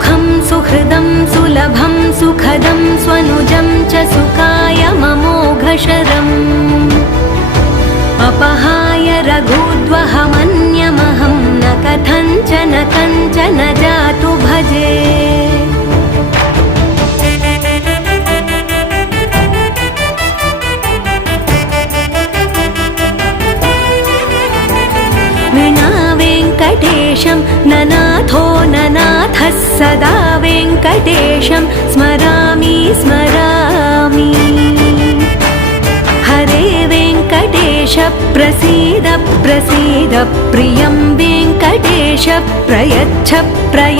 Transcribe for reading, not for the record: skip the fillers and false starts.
सुखं सुहृदं सुलभं सुखदं स्वनुजं च सुखाय ममोघशरम् अपहाय रघुद्वहमन्यमहं न कथञ्चन कञ्चन जातु भजे। विना वेङ्कटेशं ननाथो ननाथः सदा वेङ्कटेशं स्मरामि स्मरामि। हरे वेङ्कटेश प्रसीद प्रसीद प्रियं वेङ्कटेश प्रयच्छ प्रयच्छ।